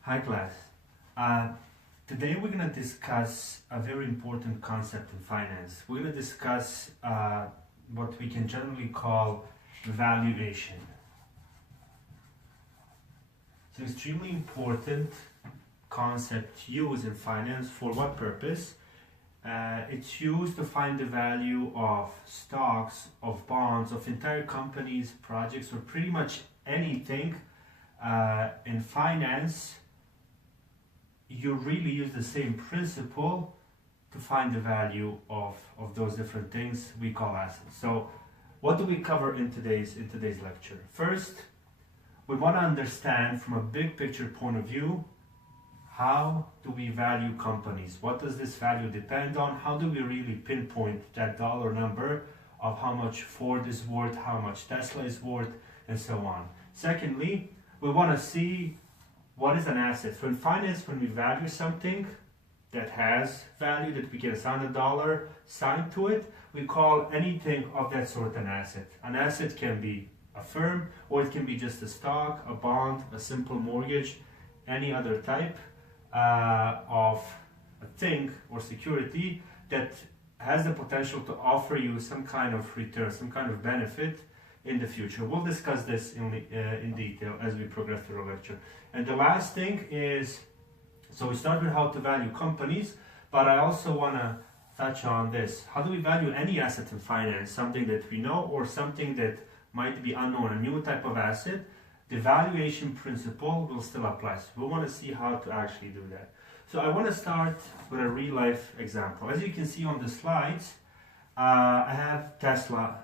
Hi class. Today we're going to discuss a very important concept in finance. We're going to discuss what we can generally call valuation. It's an extremely important concept used in finance. For what purpose? It's used to find the value of stocks, of bonds, of entire companies, projects, or pretty much anything in finance. You really use the same principle to find the value of those different things we call assets. So what do we cover in today's lecture? First, we want to understand from a big picture point of view, how do we value companies? What does this value depend on? How do we really pinpoint that dollar number of how much Ford is worth, how much Tesla is worth, and so on. Secondly, we want to see what is an asset. So in finance, when we value something that has value, that we can assign a dollar sign to it, we call anything of that sort an asset. An asset can be a firm, or it can be just a stock, a bond, a simple mortgage, any other type of a thing or security that has the potential to offer you some kind of return, some kind of benefit in the future. We'll discuss this in detail as we progress through the lecture. And the last thing is, so we start with how to value companies, but I also want to touch on this. How do we value any asset in finance? Something that we know or something that might be unknown, a new type of asset. The valuation principle will still apply. So we want to see how to actually do that. So I want to start with a real life example. As you can see on the slides, I have Tesla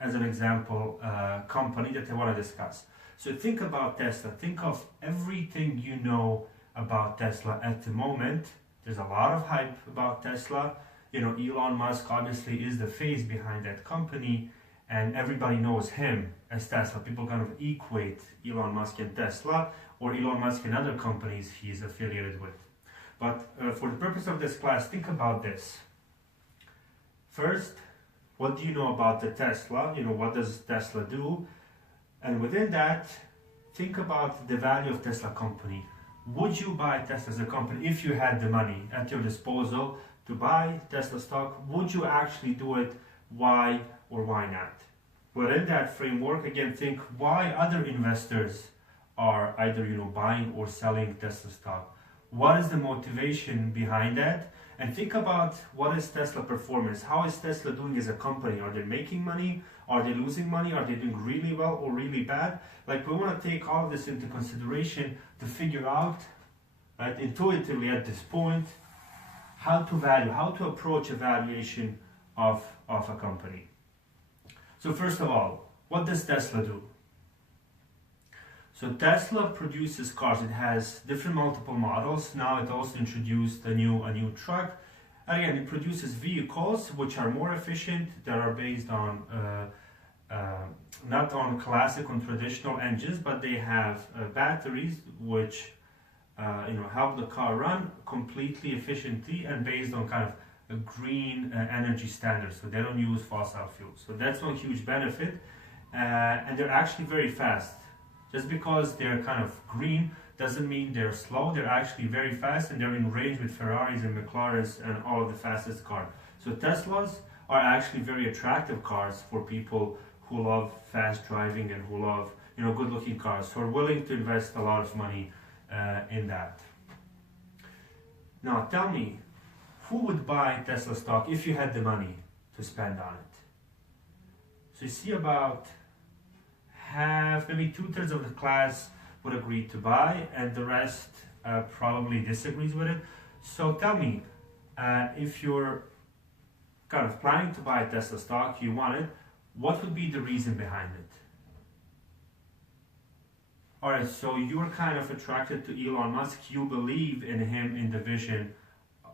as an example company that I want to discuss. So think about Tesla. Think of everything you know about Tesla at the moment. There's a lot of hype about Tesla. You know, Elon Musk obviously is the face behind that company, and everybody knows him as Tesla. People kind of equate Elon Musk and Tesla, or Elon Musk and other companies he's affiliated with. But for the purpose of this class, think about this. First, what do you know about the Tesla? You know, what does Tesla do? And within that, think about the value of Tesla company. Would you buy Tesla as a company if you had the money at your disposal to buy Tesla stock? Would you actually do it? Why or why not? Within that framework, again, think why other investors are either buying or selling Tesla stock. What is the motivation behind that? And think about what is Tesla performance. How is Tesla doing as a company? Are they making money? Are they losing money? Are they doing really well or really bad? Like, we want to take all of this into consideration to figure out, right, intuitively at this point, how to value, how to approach a valuation of a company. So first of all, what does Tesla do? So Tesla produces cars. It has different multiple models. Now it also introduced a new truck. Again, it produces vehicles which are more efficient, that are based on not on classic and traditional engines, but they have batteries which help the car run completely efficiently and based on kind of a green energy standard, so they don't use fossil fuels. So that's one huge benefit, and they're actually very fast. Just because they're kind of green doesn't mean they're slow. They're actually very fast, and they're in range with Ferraris and McLarens and all of the fastest cars. So Teslas are actually very attractive cars for people who love fast driving and who love good-looking cars, who are willing to invest a lot of money in that. Now tell me, who would buy Tesla stock if you had the money to spend on it? So you see about half, maybe 2/3 of the class would agree to buy, and the rest probably disagrees with it. So tell me, if you're kind of planning to buy Tesla stock, you want it, what would be the reason behind it? Alright, so you're kind of attracted to Elon Musk. You believe in him, in the vision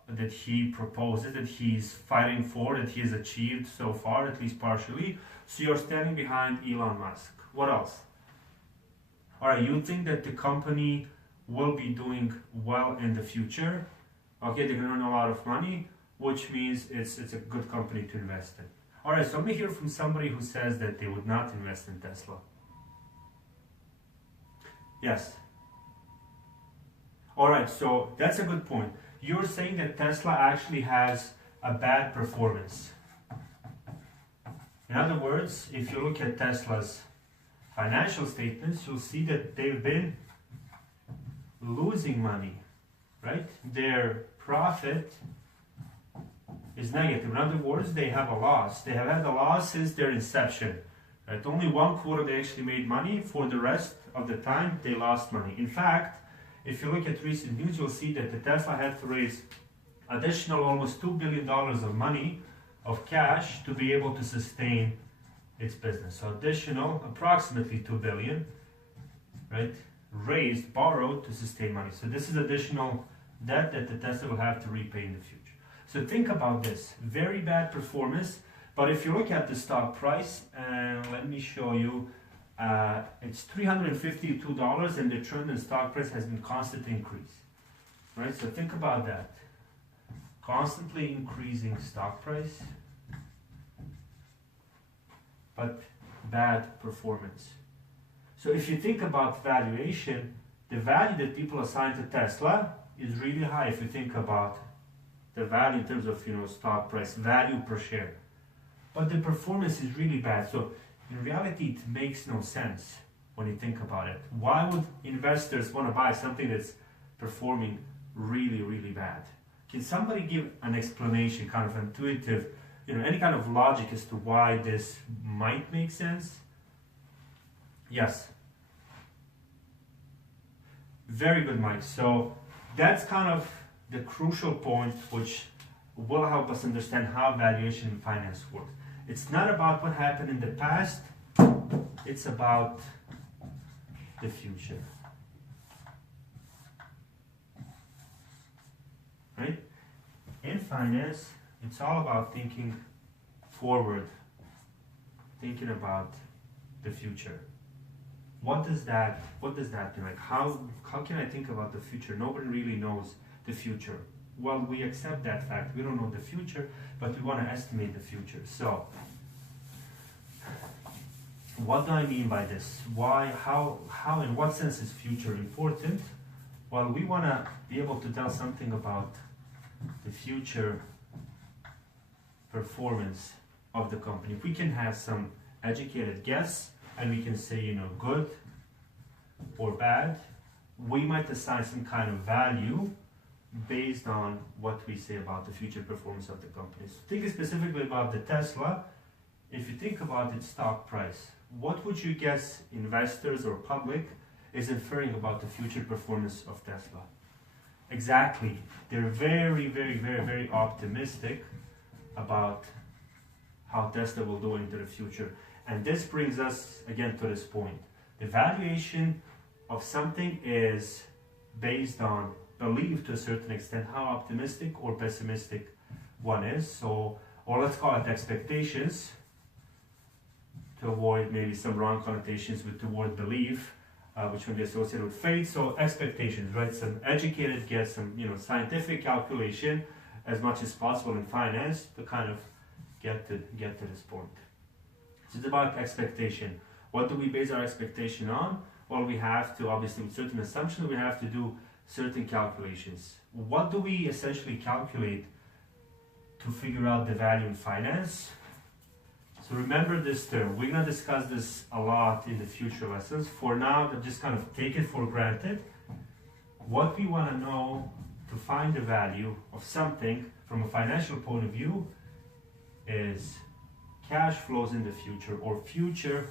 that he proposes, that he's fighting for, that he has achieved so far, at least partially. So you're standing behind Elon Musk. What else? Alright, you think that the company will be doing well in the future. Okay, they're gonna earn a lot of money, which means it's a good company to invest in. Alright, so let me hear from somebody who says that they would not invest in Tesla. Yes. All right, so that's a good point. You're saying that Tesla actually has a bad performance. In other words, if you look at Tesla's financial statements, you'll see that they've been losing money, right? Their profit is negative. In other words, they have a loss. They have had a loss since their inception. Right? Only one quarter they actually made money. For the rest of the time, they lost money. In fact, if you look at recent news, you'll see that the Tesla had to raise additional almost $2 billion of money, of cash, to be able to sustain its business. So additional, approximately $2 billion, right, raised, borrowed to sustain money. So this is additional debt that the Tesla will have to repay in the future. So think about this, very bad performance. But if you look at the stock price, and let me show you, it's $352, and the trend in stock price has been constant increase, right? So think about that, constantly increasing stock price, but bad performance. So if you think about valuation, the value that people assign to Tesla is really high. If you think about the value in terms of stock price, value per share, but the performance is really bad. So in reality, it makes no sense when you think about it. Why would investors want to buy something that's performing really, really bad? Can somebody give an explanation, kind of intuitive, any kind of logic as to why this might make sense? Yes. Very good, Mike. So that's kind of the crucial point which will help us understand how valuation in finance works. It's not about what happened in the past, it's about the future. Right? In finance, it's all about thinking forward, thinking about the future. What does that do? Like how can I think about the future? Nobody really knows the future. Well, we accept that fact. We don't know the future, but we want to estimate the future. So, what do I mean by this? Why, how, in what sense is future important? Well, we want to be able to tell something about the future performance of the company. If we can have some educated guess, and we can say, good or bad, we might assign some kind of value based on what we say about the future performance of the company. So thinking specifically about the Tesla, if you think about its stock price, what would you guess investors or public is inferring about the future performance of Tesla? Exactly. They're very, very, very, very optimistic about how Tesla will do into the future. And this brings us again to this point. The valuation of something is based on belief to a certain extent, how optimistic or pessimistic one is. So, or let's call it expectations, to avoid maybe some wrong connotations with the word belief, which can be associated with faith. So expectations, right? Some educated guess, some scientific calculation, as much as possible in finance, to kind of get to this point. So it's about expectation. What do we base our expectation on? Well, we have to, obviously, with certain assumptions, we have to do certain calculations. What do we essentially calculate to figure out the value in finance? So remember this term. We're going to discuss this a lot in the future lessons. For now, just kind of take it for granted. What we want to know to find the value of something from a financial point of view is cash flows in the future, or future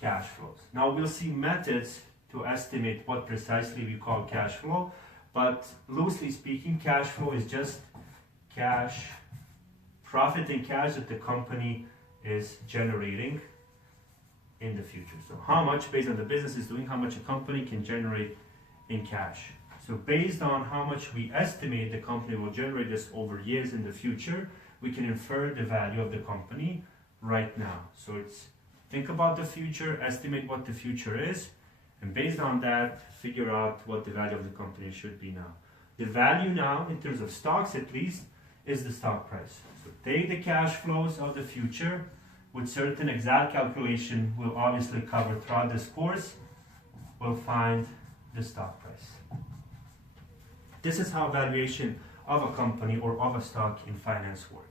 cash flows. Now we'll see methods to estimate what precisely we call cash flow, but loosely speaking, cash flow is just cash, profit in cash that the company is generating in the future. So how much, based on the business is doing, how much a company can generate in cash. So based on how much we estimate the company will generate this over years in the future, we can infer the value of the company right now. So it's think about the future, estimate what the future is, and based on that, figure out what the value of the company should be now. The value now, in terms of stocks at least, is the stock price. So take the cash flows of the future with certain exact calculation we'll obviously cover throughout this course, will find the stock price. This is how valuation of a company or of a stock in finance works.